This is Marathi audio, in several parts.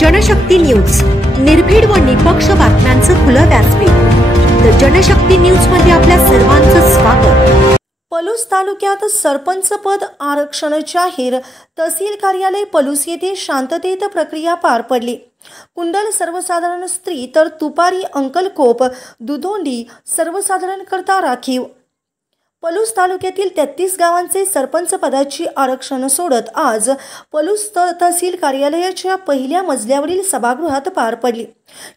जनशक्ती न्यूज, निर्भीड व निपक्ष बातम्यांचं खुलं व्यासपीठ। द जनशक्ती न्यूज मध्ये आपल्या सर्वांचं स्वागत। पलूस तालुक्यात सरपंच पद आरक्षण जाहीर। तहसील कार्यालय पलूस येथे शांततेत प्रक्रिया पार पडली। कुंडल सर्वसाधारण स्त्री तर तुपारी अंकलकोप दुधोंडी सर्वसाधारण करता राखीव। पलूस तालुक्यातील 33 गावांचे सरपंच पदाची आरक्षण सोडत आज पलूस तहसील कार्यालयाच्या पहिल्या मजल्यावरील सभागृहात पार पडली।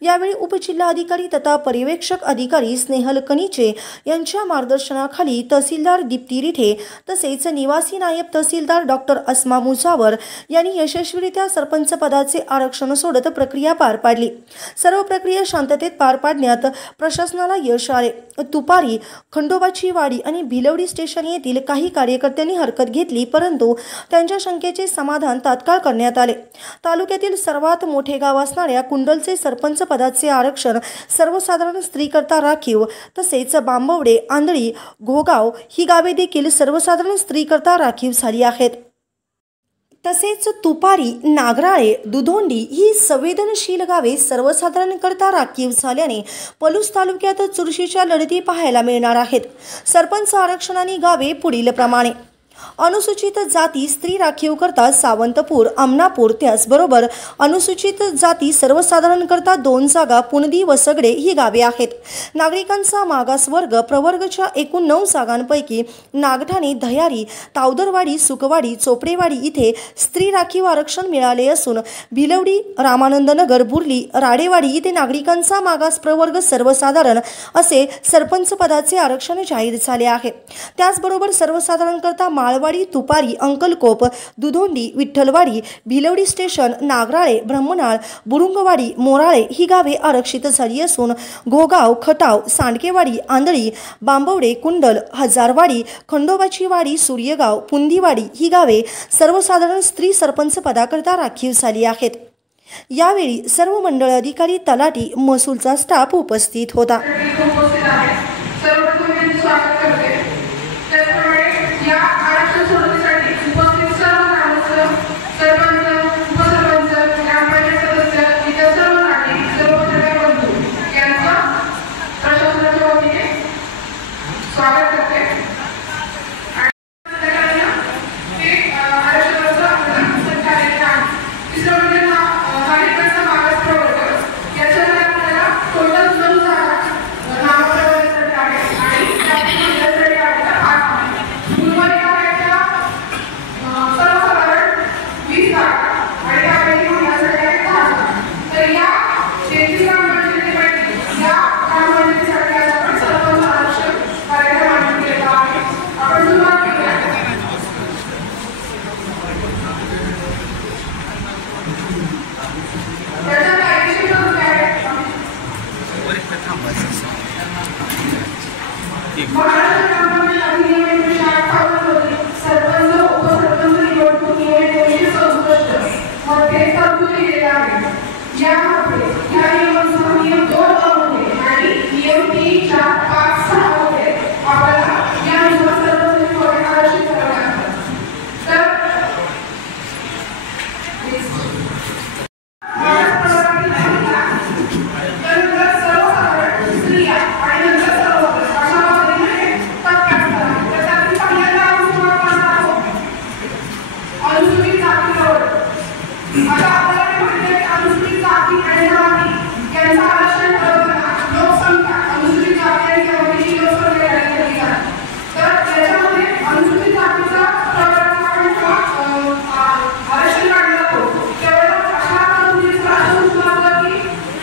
यावेळी उपजिल्हाधिकारी तथा पर्यवेक्षक अधिकारी स्नेहल कनिचे यांच्या मार्गदर्शनाखाली तहसीलदार दीप्ती रिठे तसेच निवासी नायब तहसीलदार डॉक्टर अस्मा मुजावर यांनी यशस्वीरित्या सरपंच पदाचे आरक्षण सोडत प्रक्रिया पार पाडली। सर्व प्रक्रिया शांततेत पार पाडण्यात प्रशासनाला यश आले। तुपारी, खंडोबाची वाडी आणि भिलवडी स्टेशन येथील काही कार्यकर्त्यांनी हरकत घेतली, परंतु त्यांच्या शंकेचे समाधान तात्काळ करण्यात आले। तालुक्यातील सर्वात मोठे गाव असणाऱ्या कुंडलचे सरपंच पदाचे आरक्षण सर्वसाधारण स्त्री करता राखीव तसेच बांबवडे, आंधळी, घोगाव ही गावे देखील सर्वसाधारण स्त्री करता राखीव झाली आहेत। तसेच तुपारी, नागराळे, दुधोंडी ही संवेदनशील गावे सर्वसाधारण करता राखीव झाल्याने पलूस तालुक्यात चुरशीच्या लढती पाहायला मिळणार आहेत। सरपंच आरक्षणाने गावे पुढील प्रमाणे: अनुसूचित जाती स्त्री राखीव करता सावंतपूर, आमनापूर, त्याचबरोबर अनुसूचित जाती सर्वसाधारण करता 2 जागा पुनदी व सगडे ही गावे आहेत। नागरिकांचा मागास वर्ग प्रवर्गच्या एकूण 9 जागांपैकी नागठाणे, दह्यारी, तावदरवाडी, सुकवाडी, चोपडेवाडी इथे स्त्री राखीव आरक्षण मिळाले असून भिलवडी, रामानंदनगर, बुर्ली, राडेवाडी इथे नागरिकांचा मागास प्रवर्ग सर्वसाधारण असे सरपंच पदाचे आरक्षण जाहीर झाले आहे। त्याचबरोबर सर्वसाधारण करता माळवाडी, तुपारी, अंकलकोप, दुधोंडी, विठ्ठलवाडी, भिलवडी स्टेशन, नागराळे, ब्रह्मनाळ, बुरुंगवाडी, मोराळे ही गावे आरक्षित झाली असून घोगाव, खटाव, सांडकेवाडी, आंधळी, बांबवडे, कुंडल, हजारवाडी, खंडोबाची वाडी, सूर्यगाव, पुंदीवाडी ही गावे सर्वसाधारण स्त्री सरपंच पदाकरता राखीव झाली आहेत। यावेळी सर्व मंडळ अधिकारी, तलाठी, महसूलचा स्टाफ उपस्थित होता।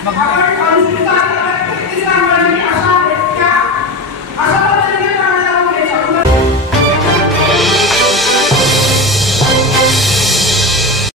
आरक्षण